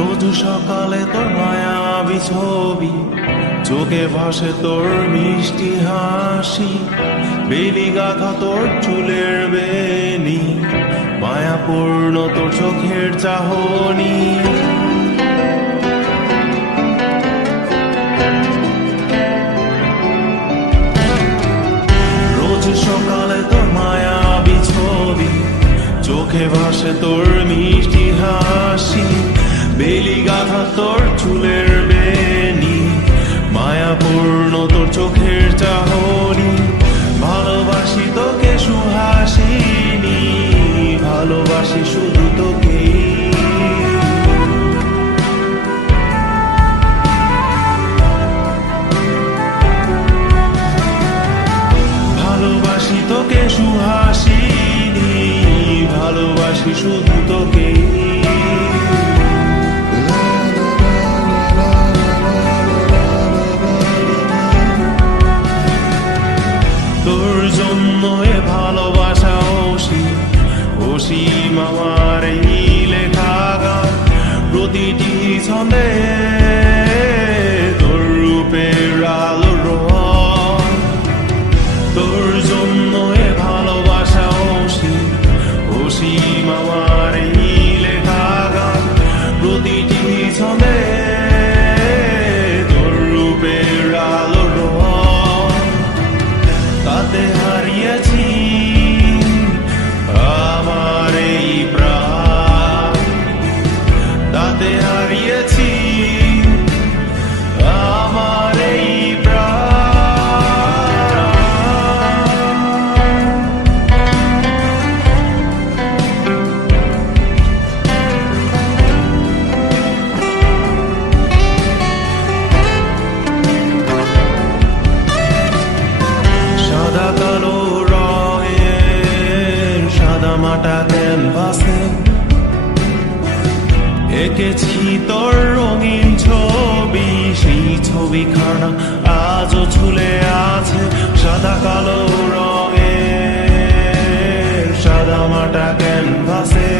রোজ সকালে তোর মায়াবী ছবি, চোখে ভাসে তোর মিষ্টি হাসি, বেলি গাথা তোর চুলের বেনি, মায়াপূর্ণ তোর চোখের চাহনি। রোজ সকালে তোর মায়াবী ছবি, চোখে ভাসে তোর মিষ্টি হাসি, বেলি গাথা তোর চুলের বেনি, মায়াপূর্ণ তোর চোখের চাহনি। ভালোবাসি তোকে সুহাসিনী, ভালোবাসি শুধু তোকে। ভালোবাসি তোকে সুহাসিনী, ভালোবাসি শুধু তোকে। তোর জন্য এ ভালোবাসা অসীম আমার এই লেখা গান, প্রতিটি ছন্দে তোর রূপের আলো রং। তোর জন্য এ ভালোবাসা অসীম আমার এই লেখা গান, প্রতিটি ছন্দে তোর রূপের আলো রং। তাতে হারিয়েছি আমার এই প্রাণ, তাতে হারিয়েছি আমার এই সাদা কালো রঙের সাদা মাটা ক্যানভাসে এঁকেছি তোর রঙিন ছবি, সেই ছবিখানা আজও ঝুলে আছে। সাদা কালো রঙের সাদা মাটা ক্যানভাসে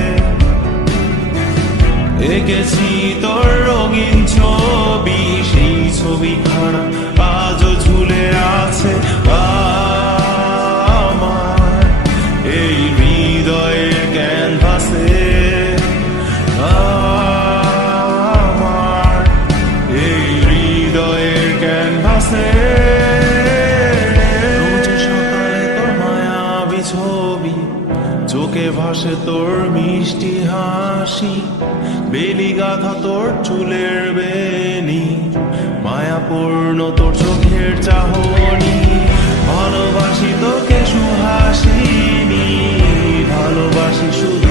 এঁকেছি তোর রঙিন ছবি, সেই ছবিখানা আজও ঝুলে আছে আমার এই হৃদয়ের ক্যানভাসে। আমার এই হৃদয়ের ক্যানভাসে রোজ সকালে তোর মায়াবী ছবি, চোখে ভাসে তোর মিষ্টি হাসি, বেলি গাথা তোর চুলের বেনি, মায়াপূর্ণ তোর চোখের চাহনি। ভালোবাসি তোকে সুহাসিনী, ভালোবাসি শুধু